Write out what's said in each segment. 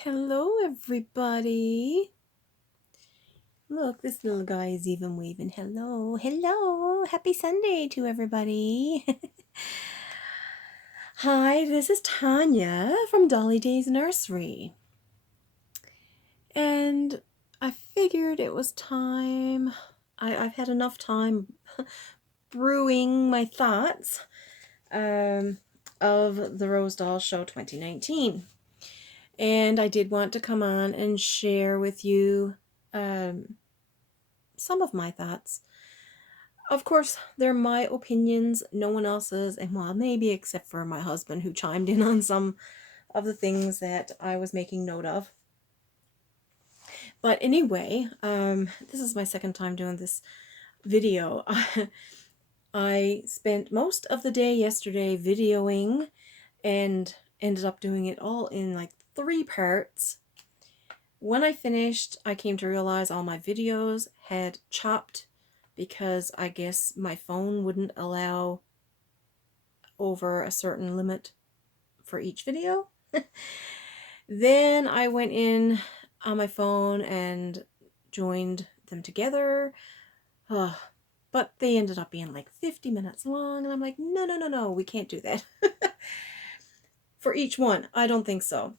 Hello, everybody. Look, this little guy is even waving. Hello, hello. Happy Sunday to everybody. Hi, this is Tanya from Dolly Day's Nursery. And I figured it was time. I've had enough time brewing my thoughts of the Rose Doll Show 2019. And I did want to come on and share with you some of my thoughts. Of course, they're my opinions, no one else's, and well, maybe except for my husband who chimed in on some of the things that I was making note of. But anyway, this is my second time doing this video. I spent most of the day yesterday videoing and ended up doing it all in like 3 parts. When I finished, I came to realize all my videos had chopped because I guess my phone wouldn't allow over a certain limit for each video. Then I went in on my phone and joined them together. But they ended up being like 50 minutes long, and I'm like, no, we can't do that. For each one, I don't think so.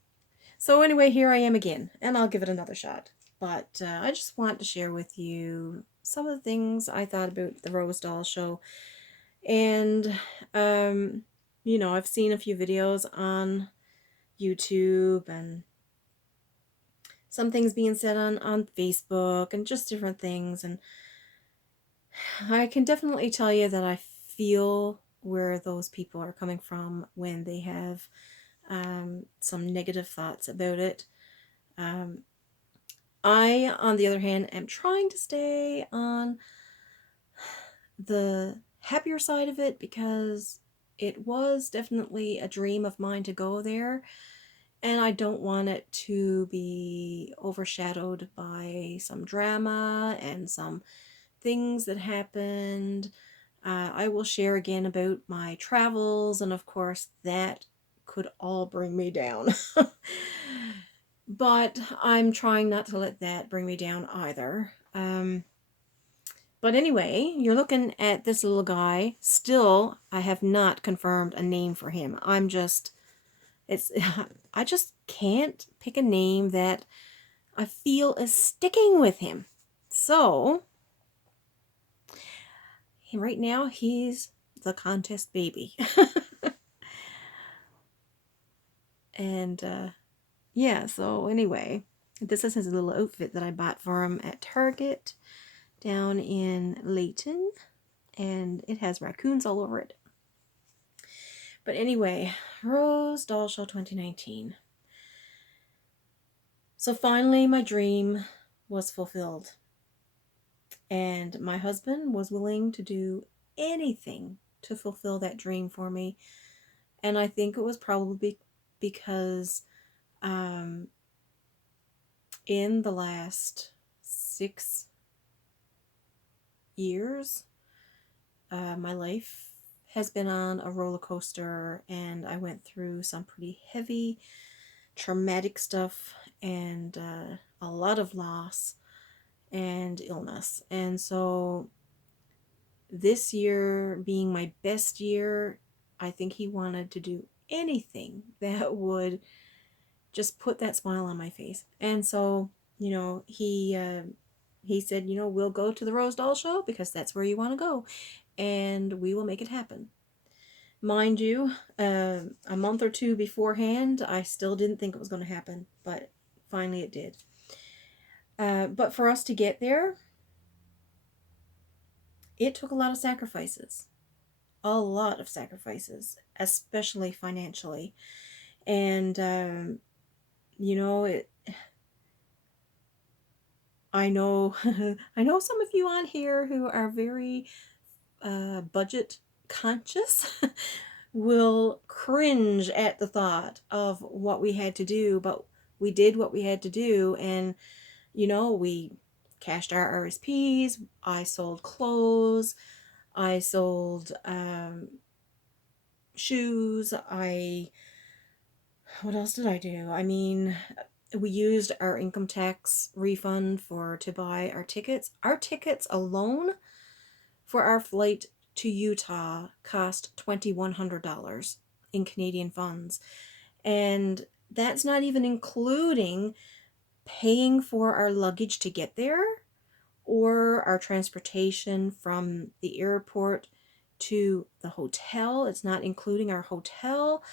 So anyway, here I am again, and I'll give it another shot. But I just want to share with you some of the things I thought about the Rose Doll Show. And, I've seen a few videos on YouTube and some things being said on Facebook and just different things. And I can definitely tell you that I feel where those people are coming from when they have some negative thoughts about it. I, on the other hand, am trying to stay on the happier side of it because it was definitely a dream of mine to go there, and I don't want it to be overshadowed by some drama and some things that happened. I will share again about my travels, and of course that could all bring me down. But I'm trying not to let that bring me down either. But anyway, you're looking at this little guy. Still, I have not confirmed a name for him. I just can't pick a name that I feel is sticking with him. So, right now, he's the contest baby. And, yeah, so anyway, this is his little outfit that I bought for him at Target down in Layton, and it has raccoons all over it. But anyway, Rose Doll Show 2019. So finally my dream was fulfilled, and my husband was willing to do anything to fulfill that dream for me. And I think it was probably because in the last 6 years, my life has been on a roller coaster, and I went through some pretty heavy, traumatic stuff, and a lot of loss and illness. And so this year being my best year, I think he wanted to do anything that would just put that smile on my face. And so, he said, we'll go to the Rose Doll Show because that's where you want to go, and we will make it happen. Mind you, a month or two beforehand, I still didn't think it was going to happen, but finally it did. But for us to get there, it took a lot of sacrifices. A lot of sacrifices, especially financially. And, I know, I know some of you on here who are very budget conscious will cringe at the thought of what we had to do, but we did what we had to do, and we cashed our RSPs. I sold clothes. I sold shoes. What else did I do? I mean, we used our income tax refund to buy our tickets. Our tickets alone for our flight to Utah cost $2,100 in Canadian funds. And that's not even including paying for our luggage to get there or our transportation from the airport to the hotel. It's not including our hotel.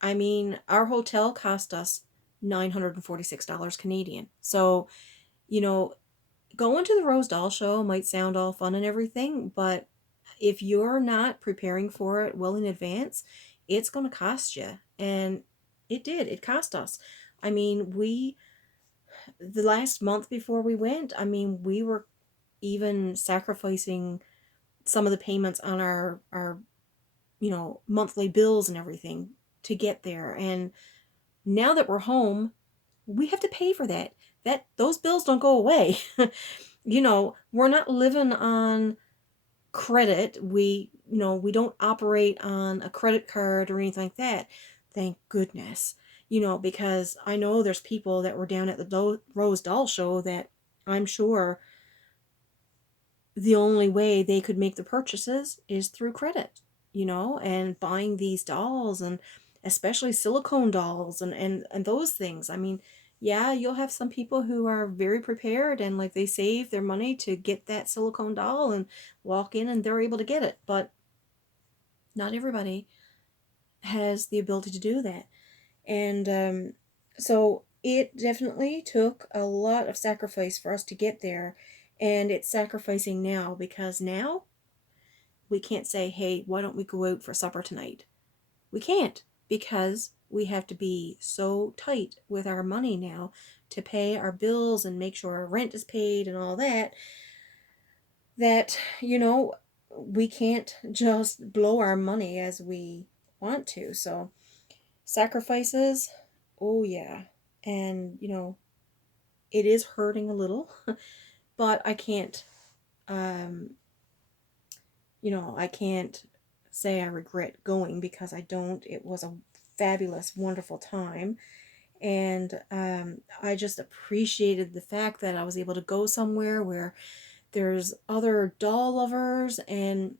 I mean, our hotel cost us $946 Canadian. So, you know, going to the Rose Doll Show might sound all fun and everything, but if you're not preparing for it well in advance, it's going to cost you. And it did. It cost us. I mean, the last month before we went, I mean, we were even sacrificing some of the payments on our monthly bills and everything to get there. And now that we're home, we have to pay for that. Those bills don't go away. We're not living on credit. We don't operate on a credit card or anything like that. Thank goodness. Because I know there's people that were down at the Rose Doll Show that I'm sure the only way they could make the purchases is through credit, and buying these dolls, and especially silicone dolls and those things. I mean, yeah, you'll have some people who are very prepared and like they save their money to get that silicone doll and walk in and they're able to get it, but not everybody has the ability to do that. And so it definitely took a lot of sacrifice for us to get there, and it's sacrificing now because now we can't say, hey, why don't we go out for supper tonight? We can't, because we have to be so tight with our money now to pay our bills and make sure our rent is paid and all that we can't just blow our money as we want to. So sacrifices, oh yeah. And it is hurting a little, but um I can't say I regret going, because I don't. It was a fabulous, wonderful time. And I just appreciated the fact that I was able to go somewhere where there's other doll lovers and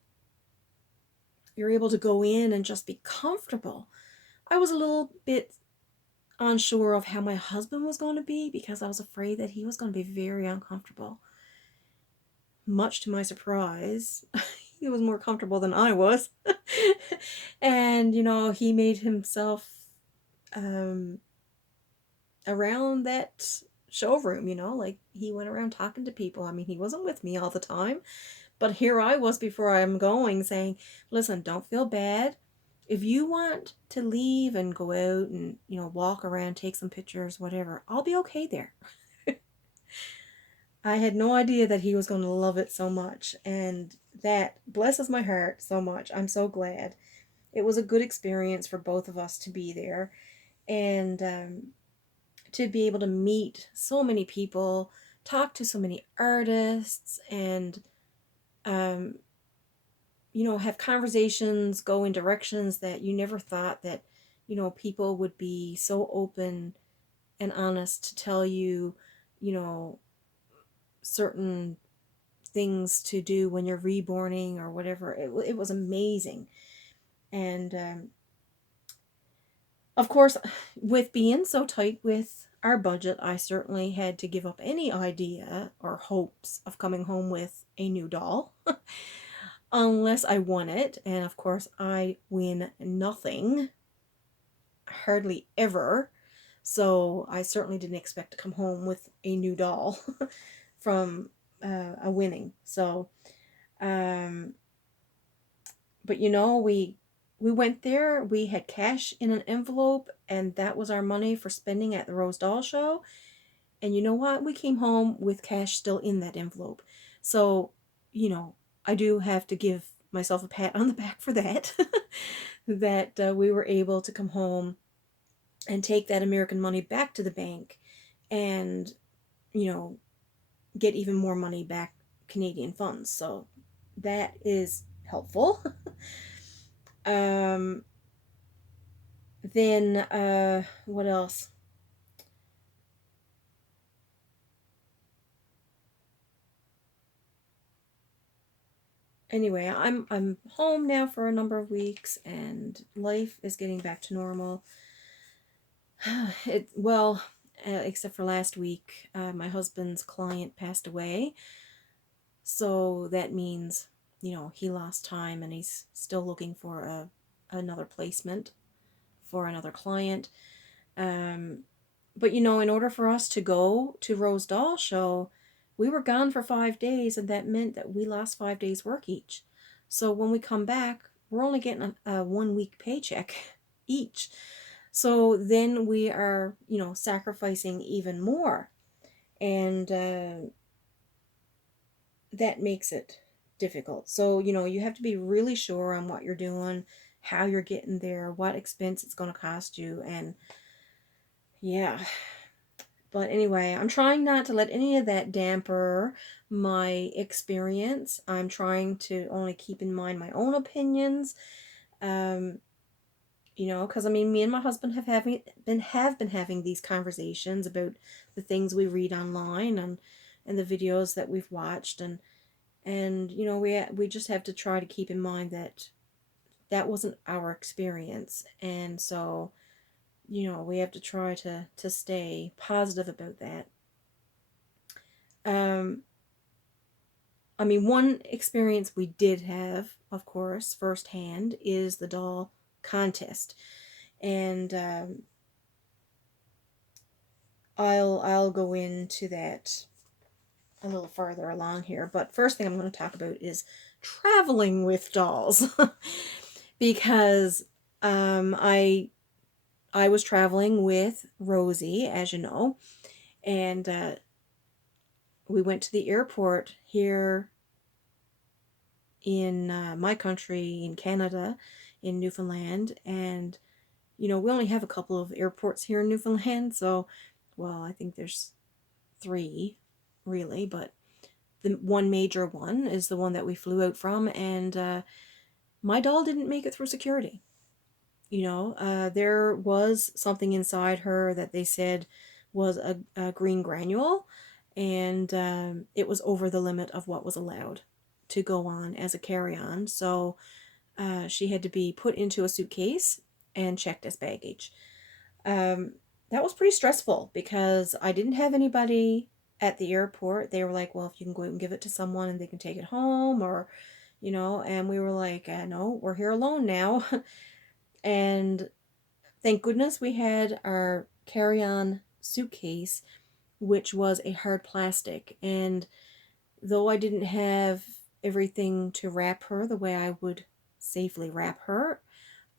you're able to go in and just be comfortable. I was a little bit unsure of how my husband was going to be, because I was afraid that he was going to be very uncomfortable. Much to my surprise, he was more comfortable than I was. And, he made himself um, around that showroom, like he went around talking to people. I mean, he wasn't with me all the time, but here I was before I'm going saying, listen, don't feel bad. If you want to leave and go out and, walk around, take some pictures, whatever, I'll be okay there. I had no idea that he was going to love it so much, and that blesses my heart so much. I'm so glad. It was a good experience for both of us to be there, and to be able to meet so many people, talk to so many artists, and um, have conversations go in directions that you never thought that, people would be so open and honest to tell you, you know, certain things to do when you're reborning or whatever. It was amazing. And of course, with being so tight with our budget, I certainly had to give up any idea or hopes of coming home with a new doll. Unless I won it, and of course I win nothing, hardly ever. So I certainly didn't expect to come home with a new doll from a winning. So, um, but we went there. We had cash in an envelope, and that was our money for spending at the Rose Doll Show. And you know what? We came home with cash still in that envelope. So, you know, I do have to give myself a pat on the back for that. That we were able to come home and take that American money back to the bank and, you know, get even more money back, Canadian funds. So that is helpful. um, then, what else? Anyway, I'm home now for a number of weeks, and life is getting back to normal. Well, except for last week, my husband's client passed away, so that means, he lost time, and he's still looking for another placement for another client. Um, but in order for us to go to Rose Doll Show, we were gone for 5 days, and that meant that we lost 5 days' work each. So when we come back, we're only getting a 1 week paycheck each. So then we are, sacrificing even more. And that makes it difficult. So, you have to be really sure on what you're doing, how you're getting there, what expense it's going to cost you. And yeah. But anyway, I'm trying not to let any of that damper my experience. I'm trying to only keep in mind my own opinions. Um, because I mean, me and my husband have been having these conversations about the things we read online and the videos that we've watched, and we just have to try to keep in mind that that wasn't our experience, and so we have to try to stay positive about that. I mean, one experience we did have, of course, firsthand, is the doll contest, and I'll go into that a little further along here. But first thing I'm going to talk about is traveling with dolls, because I was traveling with Rosie, as you know, and we went to the airport here in my country, in Canada, in Newfoundland, and we only have a couple of airports here in Newfoundland, so, well, I think there's three, really, but the one major one is the one that we flew out from, and my doll didn't make it through security. There was something inside her that they said was a green granule, and it was over the limit of what was allowed to go on as a carry-on. So she had to be put into a suitcase and checked as baggage. That was pretty stressful because I didn't have anybody at the airport. They were like, well, if you can go out and give it to someone and they can take it home, or, and we were like, no, we're here alone now. And thank goodness we had our carry-on suitcase, which was a hard plastic. And though I didn't have everything to wrap her the way I would safely wrap her,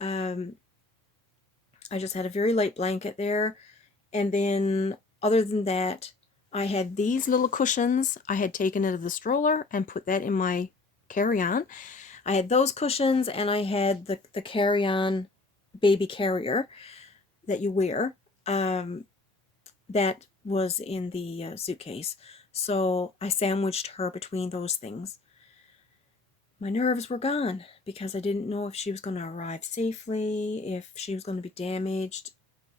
um, I just had a very light blanket there. And then, other than that, I had these little cushions. I had taken out of the stroller and put that in my carry-on. I had those cushions, and I had the carry-on baby carrier that you wear. That was in the suitcase. So I sandwiched her between those things. My nerves were gone because I didn't know if she was going to arrive safely, if she was going to be damaged.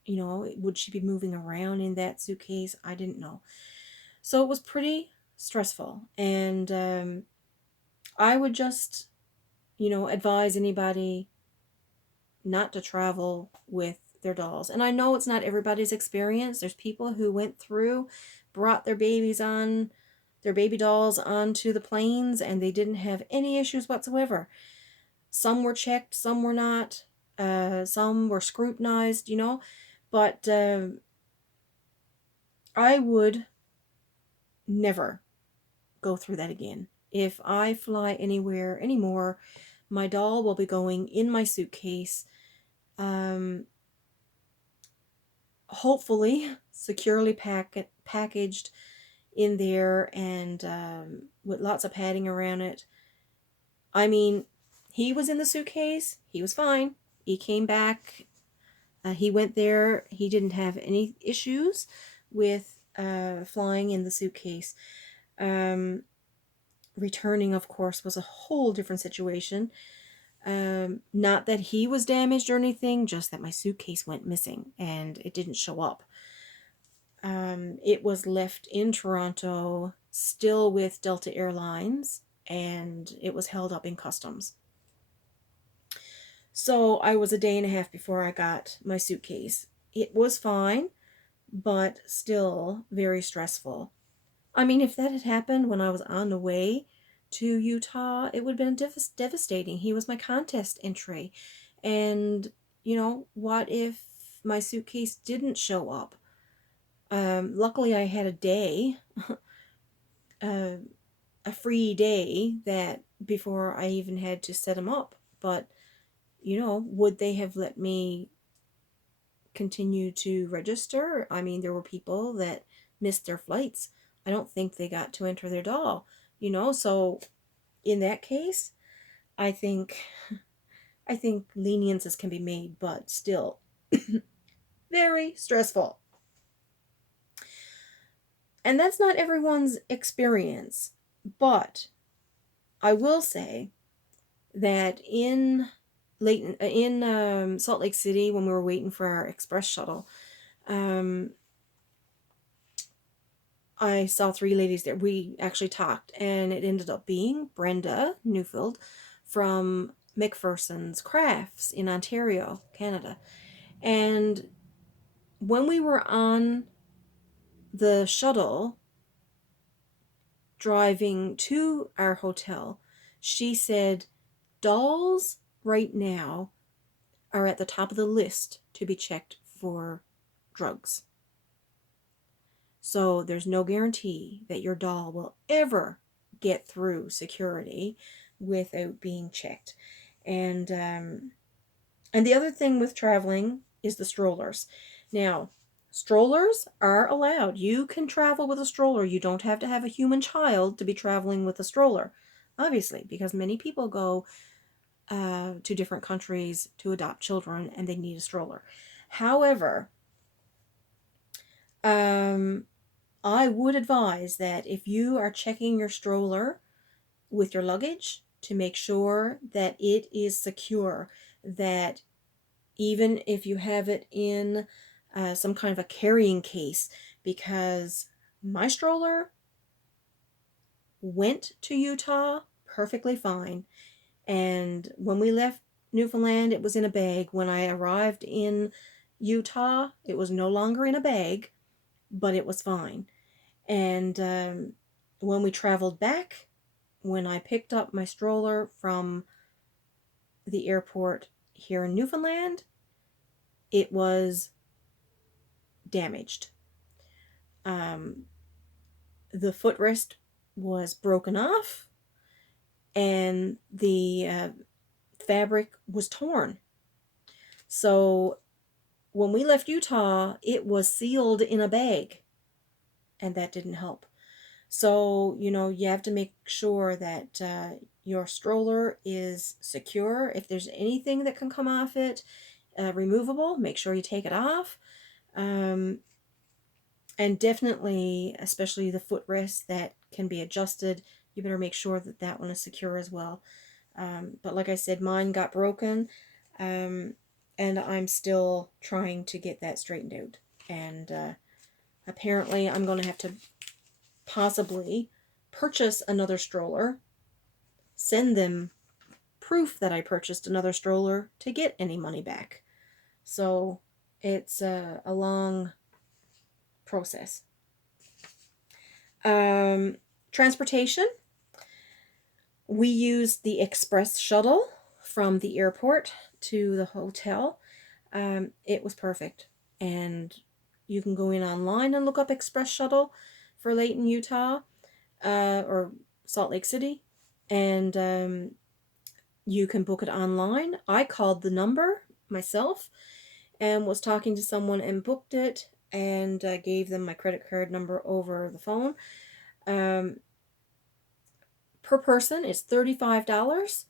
Would she be moving around in that suitcase? I didn't know. So it was pretty stressful. And I would just, advise anybody not to travel with their dolls. And I know it's not everybody's experience. There's people who went through, brought their baby dolls onto the planes, and they didn't have any issues whatsoever. Some were checked, some were not. Some were scrutinized, but I would never go through that again. If I fly anywhere anymore, my doll will be going in my suitcase, hopefully securely packaged in there, and with lots of padding around it. I mean, he was in the suitcase. He was fine. He came back. He went there. He didn't have any issues with flying in the suitcase. Returning, of course, was a whole different situation. Not that he was damaged or anything, just that my suitcase went missing and it didn't show up. It was left in Toronto, still with Delta Airlines, and it was held up in customs. So I was a day and a half before I got my suitcase. It was fine, but still very stressful. I mean, if that had happened when I was on the way to Utah, it would have been devastating. He was my contest entry. And, what if my suitcase didn't show up? Luckily, I had a day, uh, a free day that before I even had to set him up. But, would they have let me continue to register? I mean, there were people that missed their flights. I don't think they got to enter their doll, so in that case, I think leniences can be made, but still very stressful. And that's not everyone's experience, but I will say that in Salt Lake City, when we were waiting for our express shuttle, I saw three ladies there. We actually talked, and it ended up being Brenda Newfield from McPherson's Crafts in Ontario, Canada. And when we were on the shuttle driving to our hotel, she said, dolls right now are at the top of the list to be checked for drugs. So there's no guarantee that your doll will ever get through security without being checked. And the other thing with traveling is the strollers. Now, strollers are allowed. You can travel with a stroller. You don't have to have a human child to be traveling with a stroller, obviously, because many people go to different countries to adopt children and they need a stroller. However, I would advise that if you are checking your stroller with your luggage to make sure that it is secure, that even if you have it in some kind of a carrying case, because my stroller went to Utah perfectly fine, and when we left Newfoundland, it was in a bag. When I arrived in Utah, it was no longer in a bag, but it was fine. And when we traveled back, when I picked up my stroller from the airport here in Newfoundland, it was damaged. The footrest was broken off, and the fabric was torn. So when we left Utah, it was sealed in a bag, and that didn't help. So, you have to make sure that your stroller is secure. If there's anything that can come off it, removable, make sure you take it off. And definitely, especially the footrest that can be adjusted, you better make sure that that one is secure as well. But like I said, mine got broken, and I'm still trying to get that straightened out. And apparently I'm going to have to possibly purchase another stroller, send them proof that I purchased another stroller to get any money back. So it's a long process. Transportation. We used the express shuttle from the airport to the hotel. It was perfect. And you can go in online and look up express shuttle for Layton, Utah, or Salt Lake City. And you can book it online. I called the number myself and was talking to someone and booked it, and gave them my credit card number over the phone. Per person, it's $35.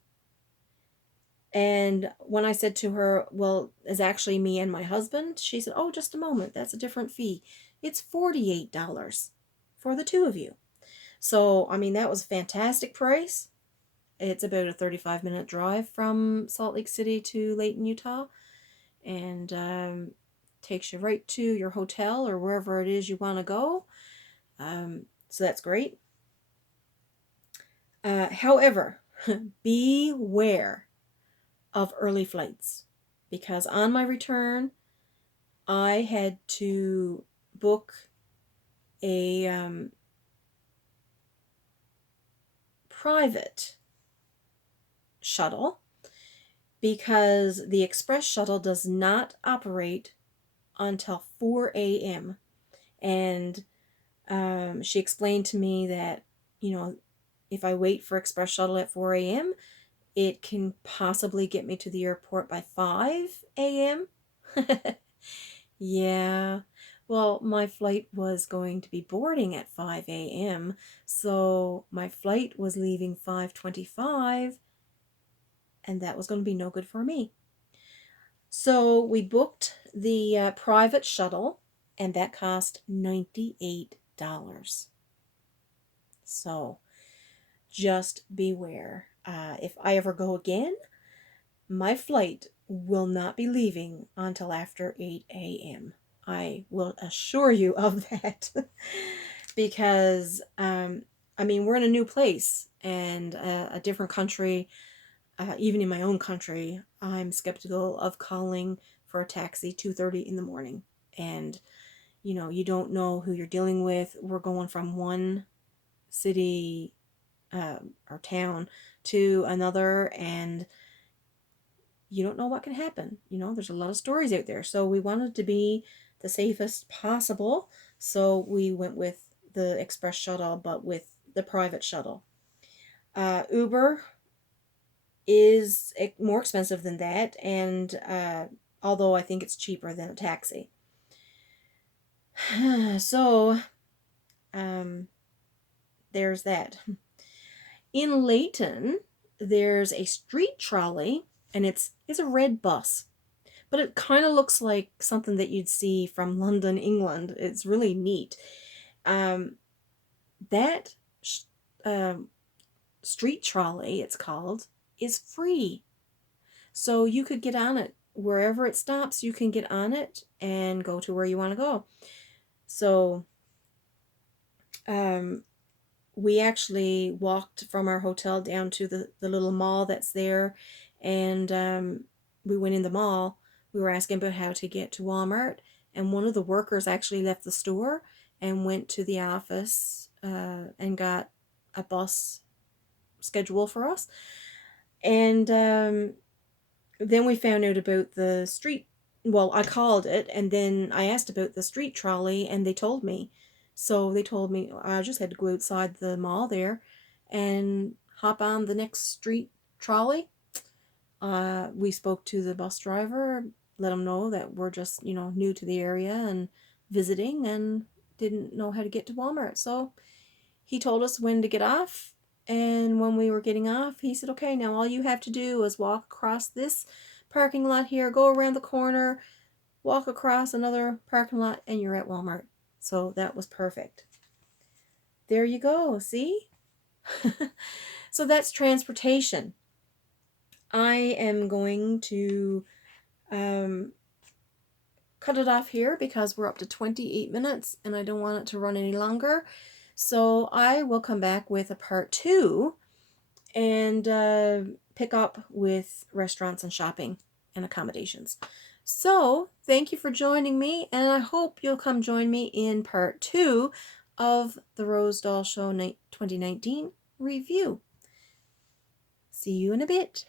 And when I said to her, well, it's actually me and my husband, she said, oh, just a moment, that's a different fee. It's $48 for the two of you. So, I mean, that was a fantastic price. It's about a 35-minute drive from Salt Lake City to Layton, Utah, and takes you right to your hotel or wherever it is you want to go. So that's great. However, beware of early flights, because on my return, I had to book a private shuttle because the express shuttle does not operate until 4 a.m. And she explained to me that, if I wait for express shuttle at 4 a.m., it can possibly get me to the airport by 5 a.m. Yeah. Well, my flight was going to be boarding at 5 a.m., so my flight was leaving 5:25, and that was going to be no good for me. So we booked the private shuttle, and that cost $98. So just beware. If I ever go again, my flight will not be leaving until after 8 a.m. I will assure you of that. Because, we're in a new place and a different country. Even in my own country, I'm skeptical of calling for a taxi 2:30 in the morning. And, you don't know who you're dealing with. We're going from one city or town to another, and you don't know what can happen. There's a lot of stories out there. So we wanted to be the safest possible. So we went with the express shuttle, but with the private shuttle. Uber is more expensive than that, and although I think it's cheaper than a taxi. So there's that. In Layton, there's a street trolley, and it's a red bus. But it kind of looks like something that you'd see from London, England. It's really neat. That street trolley, it's called, is free. So you could get on it. Wherever it stops, you can get on it and go to where you want to go. So we actually walked from our hotel down to the little mall that's there, and we went in the mall. We were asking about how to get to Walmart, and one of the workers actually left the store and went to the office and got a bus schedule for us. And then we found out about the street. Well, I called it, and then I asked about the street trolley, and they told me. So they told me I just had to go outside the mall there and hop on the next street trolley. We spoke to the bus driver, let him know that we're just, new to the area and visiting and didn't know how to get to Walmart. So he told us when to get off. And when we were getting off, he said, okay, now all you have to do is walk across this parking lot here, go around the corner, walk across another parking lot, and you're at Walmart. So that was perfect. There you go, see? So that's transportation. I am going to cut it off here because we're up to 28 minutes and I don't want it to run any longer. So I will come back with a part 2 and pick up with restaurants and shopping and accommodations. So thank you for joining me, and I hope you'll come join me in part 2 of the Rose Doll Show 2019 review. See you in a bit.